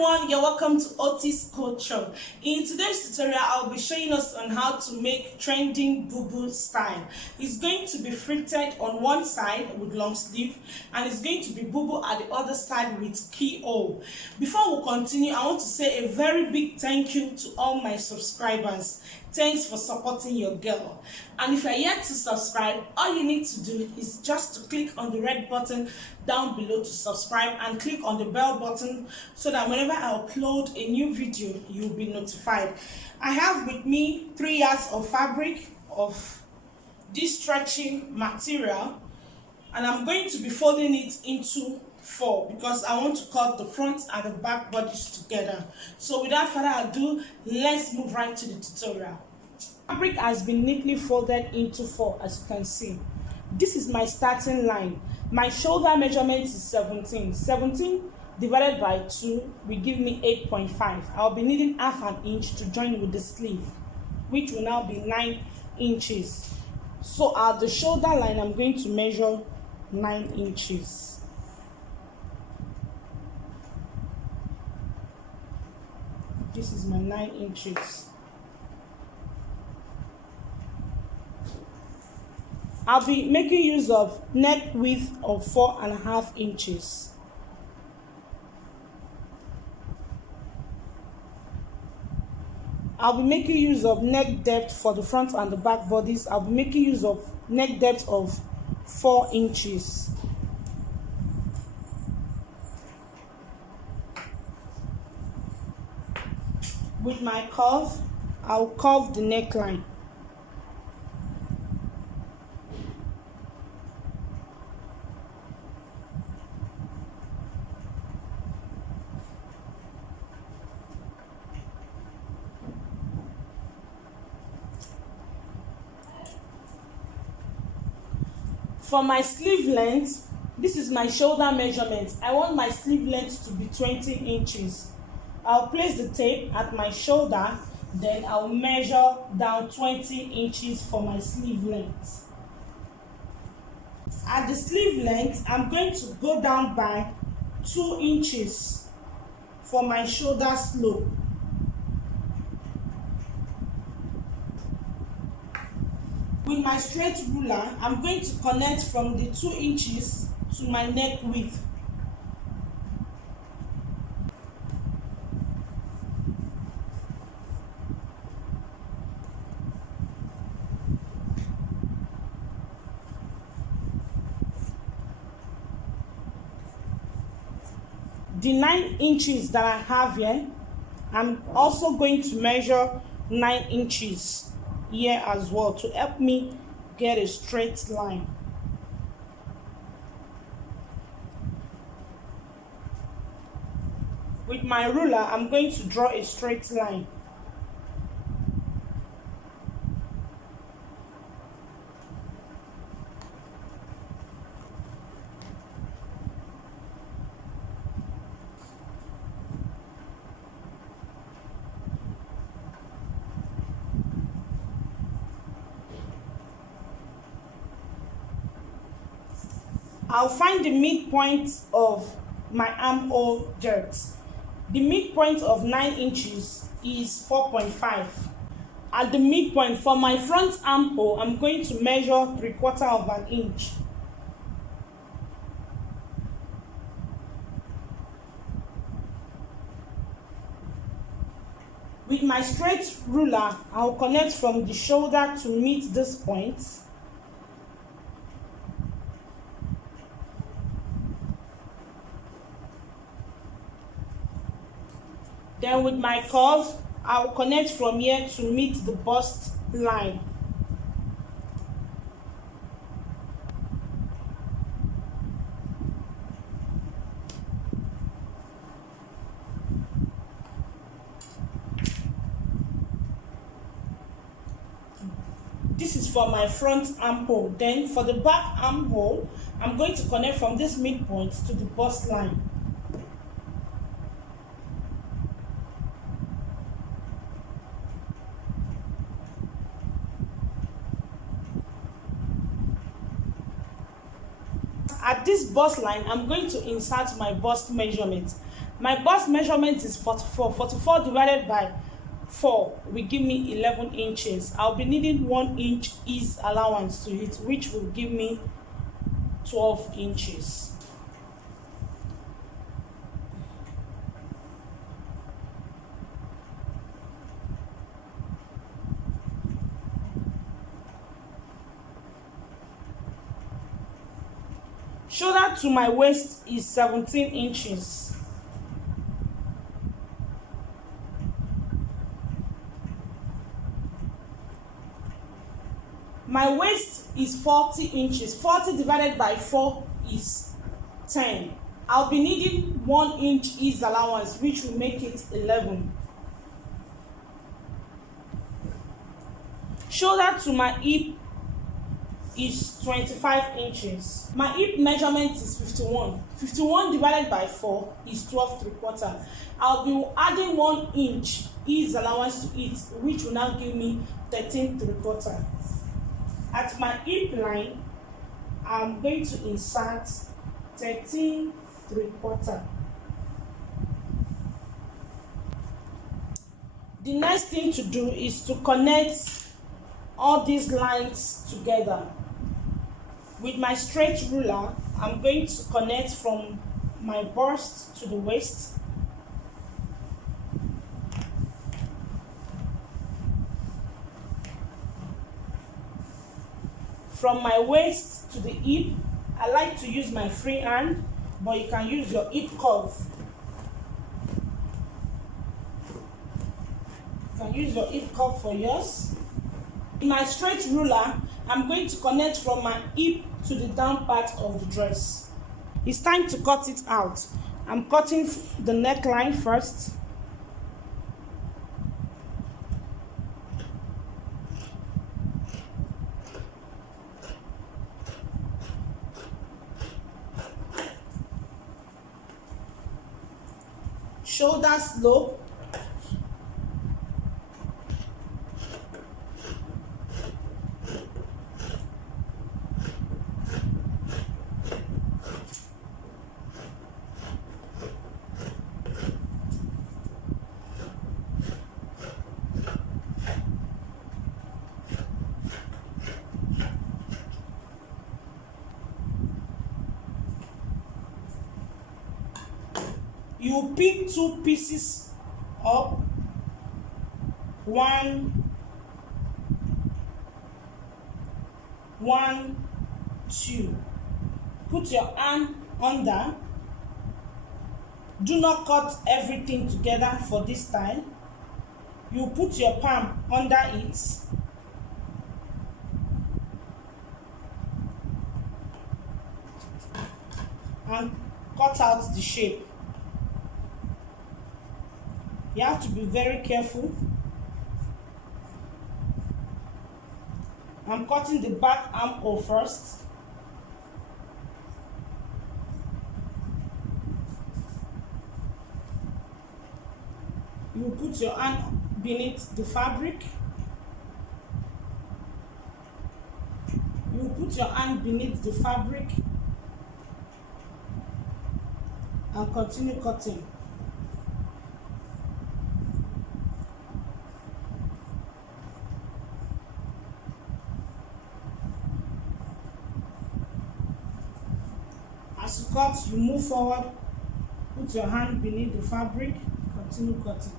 everyone, you're welcome to Otis Culture. In today's tutorial, I'll be showing us on how to make trending bubu style. It's going to be fritted on one side with long sleeve, and it's going to be bubu at the other side with keyhole. Before we continue, I want to say a very big thank you to all my subscribers. Thanks for supporting your girl. And if you're yet to subscribe, all you need to do is just to click on the red button down below to subscribe and click on the bell button so that whenever I upload a new video, you'll be notified. I have with me 3 yards of fabric of this stretchy material, and I'm going to be folding it into 4 because I want to cut the front and the back bodies together. So without further ado, let's move right to the tutorial. Fabric has been neatly folded into 4, as you can see. This is my starting line. My shoulder measurement is 17. 17 divided by 2 will give me 8.5. I'll be needing half an inch to join with the sleeve, which will now be 9 inches. So at the shoulder line, I'm going to measure 9 inches. This is my 9 inches. I'll be making use of neck width of 4.5 inches. I'll be making use of neck depth for the front and the back bodies. I'll be making use of neck depth of 4 inches. With my curve, I'll curve the neckline. For my sleeve length, this is my shoulder measurement. I want my sleeve length to be 20 inches. I'll place the tape at my shoulder, then I'll measure down 20 inches for my sleeve length. At the sleeve length, I'm going to go down by 2 inches for my shoulder slope. With my straight ruler, I'm going to connect from the 2 inches to my neck width. The 9 inches that I have here, I'm also going to measure 9 inches here as well to help me get a straight line. With my ruler, I'm going to draw a straight line. I'll find the midpoint of my armhole depth. The midpoint of 9 inches is 4.5. At the midpoint for my front armhole, I'm going to measure 3/4 of an inch. With my straight ruler, I'll connect from the shoulder to meet this point. Then with my curve, I'll connect from here to meet the bust line. This is for my front armhole. Then for the back armhole, I'm going to connect from this midpoint to the bust line. At this bust line, I'm going to insert my bust measurement. My bust measurement is 44. 44 divided by 4 will give me 11 inches. I'll be needing 1 inch ease allowance to it, which will give me 12 inches. Shoulder to my waist is 17 inches. My waist is 40 inches. 40 divided by 4 is 10. I'll be needing 1 inch ease allowance, which will make it 11. Shoulder to my hip is 25 inches. My hip measurement is 51. 51 divided by 4 is 12 3/4. I'll be adding 1 inch ease allowance to it, which will now give me 13 3/4. At my hip line, I'm going to insert 13 3/4. The next thing to do is to connect all these lines together. With my straight ruler, I'm going to connect from my bust to the waist. From my waist to the hip, I like to use my free hand, but you can use your hip curve. You can use your hip curve for yours. In my straight ruler, I'm going to connect from my hip to the down part of the dress. It's time to cut it out. I'm cutting the neckline first. Shoulder slope. You pick 2 pieces up, 1, 2. Put your hand under. Do not cut everything together for this style. You put your palm under it. And cut out the shape. You have to be very careful. I'm cutting the back armhole first. You put your hand beneath the fabric. You put your hand beneath the fabric and continue cutting. As you cut, you move forward, put your hand beneath the fabric, continue cutting.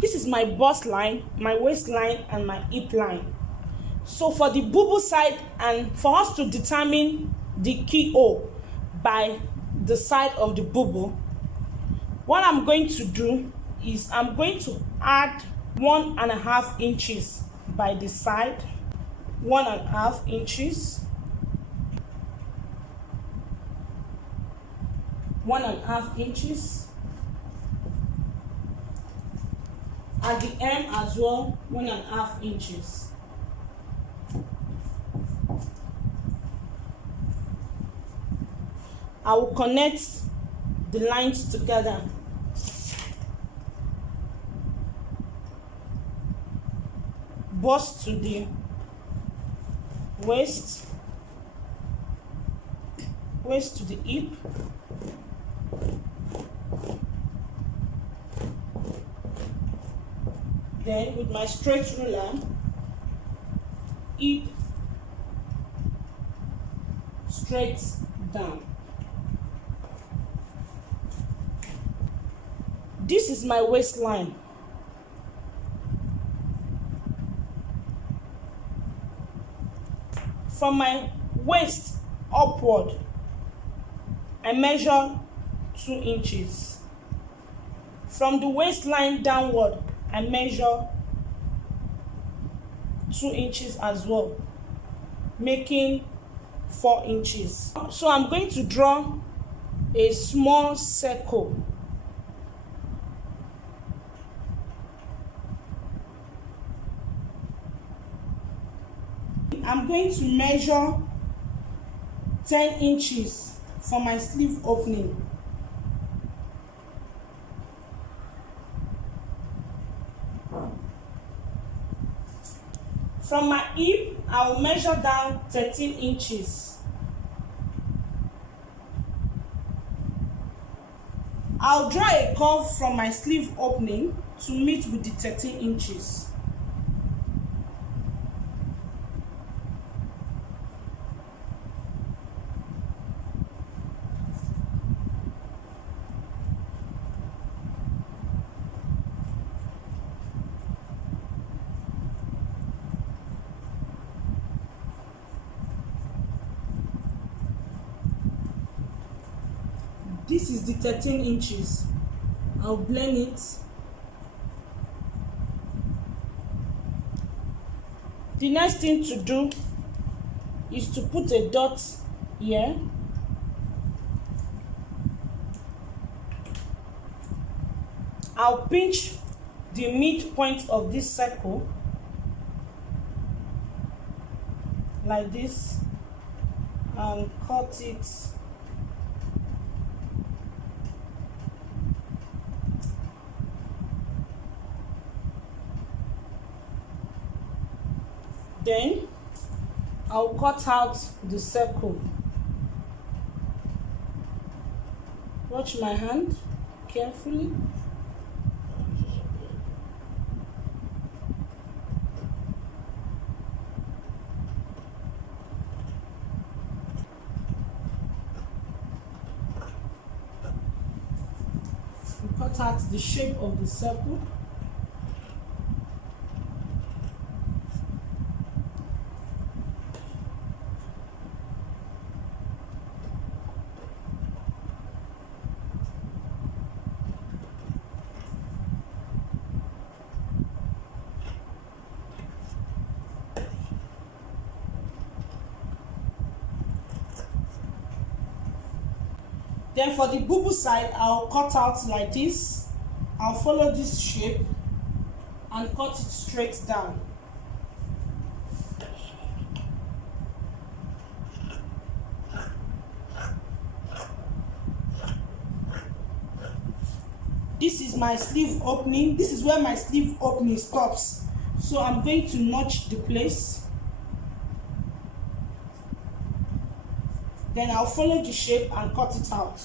This is my bust line, my waistline, and my hip line. So for the bubu side, and for us to determine the keyhole by the side of the bubu, what I'm going to do is I'm going to add 1.5 inches by the side, 1.5 inches, 1.5 inches, at the hem as well, 1.5 inches. I will connect the lines together. Bust to the waist, waist to the hip. Then with my straight ruler, hip straight down. This is my waistline. From my waist upward, I measure 2 inches. From the waistline downward, I measure 2 inches as well, making 4 inches. So I'm going to draw a small circle. I'm going to measure 10 inches for my sleeve opening. From my hip, I will measure down 13 inches. I'll draw a curve from my sleeve opening to meet with the 13 inches. This is the 13 inches. I'll blend it. The next thing to do is to put a dot here. I'll pinch the midpoint of this circle like this and cut it . Then I'll cut out the circle. Watch my hand carefully. Cut out the shape of the circle. Then for the bubu side, I'll cut out like this. I'll follow this shape and cut it straight down. This is my sleeve opening. This is where my sleeve opening stops. So I'm going to notch the place. Then I'll follow the shape and cut it out.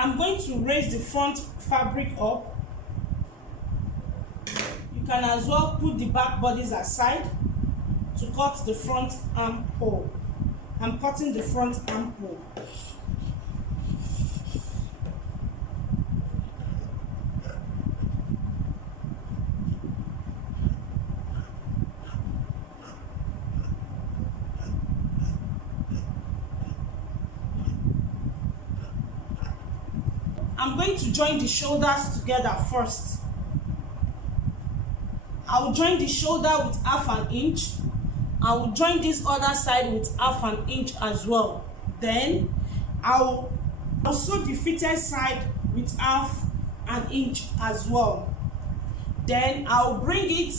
I'm going to raise the front fabric up. You can as well put the back bodies aside to cut the front armhole. I'm cutting the front armhole. I'm going to join the shoulders together first. I will join the shoulder with half an inch. I will join this other side with half an inch as well. Then I'll sew the fitted side with half an inch as well. Then I'll bring it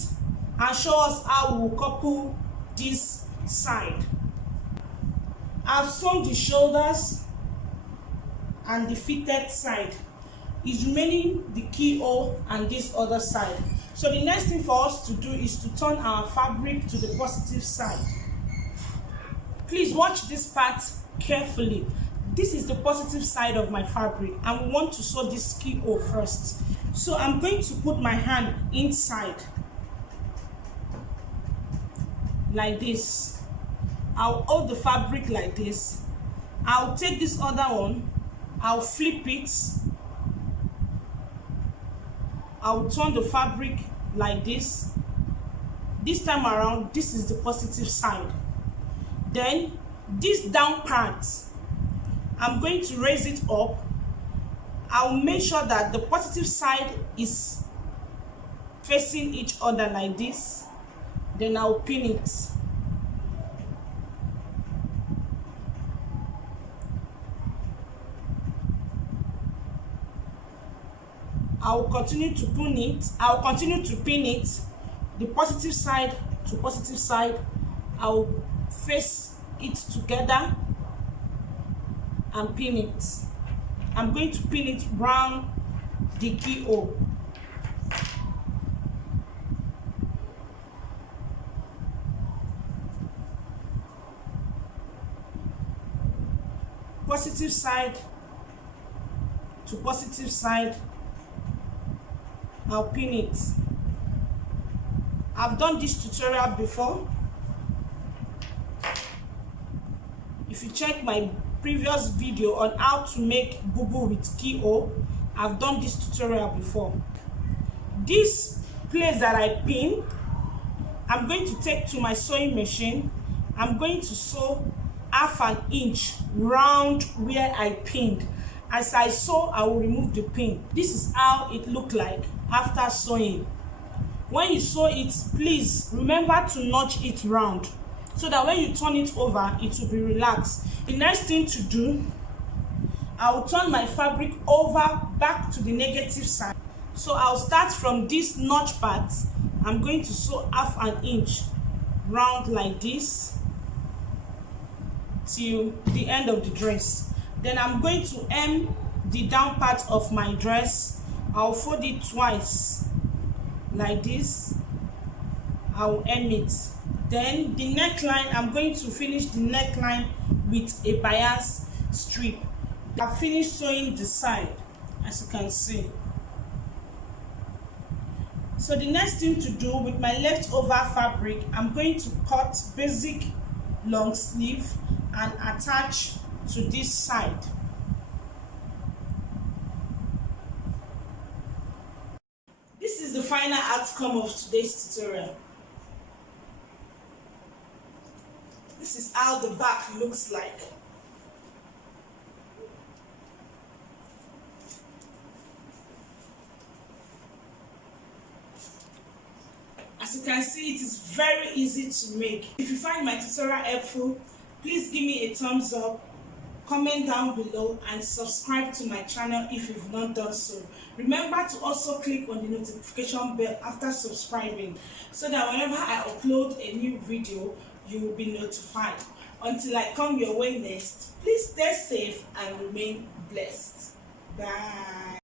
and show us how we'll couple this side. I've sewn the shoulders and the fitted side. Is remaining the keyhole and this other side. So the next thing for us to do is to turn our fabric to the positive side. Please watch this part carefully. This is the positive side of my fabric and we want to sew this keyhole first. So I'm going to put my hand inside like this. I'll hold the fabric like this. I'll take this other one, I'll flip it. I'll turn the fabric like this. This time around, this is the positive side. Then this down part, I'm going to raise it up. I'll make sure that the positive side is facing each other like this. Then I'll pin it. I will continue to pin it. I will continue to pin it, the positive side to positive side. I will face it together and pin it. I'm going to pin it round the keyhole. Positive side to positive side. I'll pin it. I've done this tutorial before. If you check my previous video on how to make bubu with keyhole, I've done this tutorial before. This place that I pin, I'm going to take to my sewing machine. I'm going to sew half an inch round where I pinned. As I sew, I will remove the pin. This is how it looked like after sewing. When you sew it, please remember to notch it round so that when you turn it over, it will be relaxed. The next thing to do, I will turn my fabric over back to the negative side. So I'll start from this notch part. I'm going to sew half an inch round like this till the end of the dress. Then I'm going to hem the down part of my dress. I'll fold it twice like this. I'll hem it. Then the neckline, I'm going to finish the neckline with a bias strip. I've finished sewing the side, as you can see. So the next thing to do with my leftover fabric, I'm going to cut basic long sleeve and attach to this side. This is the final outcome of today's tutorial. This is how the back looks like. As you can see, it is very easy to make. If you find my tutorial helpful, please give me a thumbs up, comment down below, and subscribe to my channel if you've not done so. Remember to also click on the notification bell after subscribing so that whenever I upload a new video, you will be notified. Until I come your way next, please stay safe and remain blessed. Bye.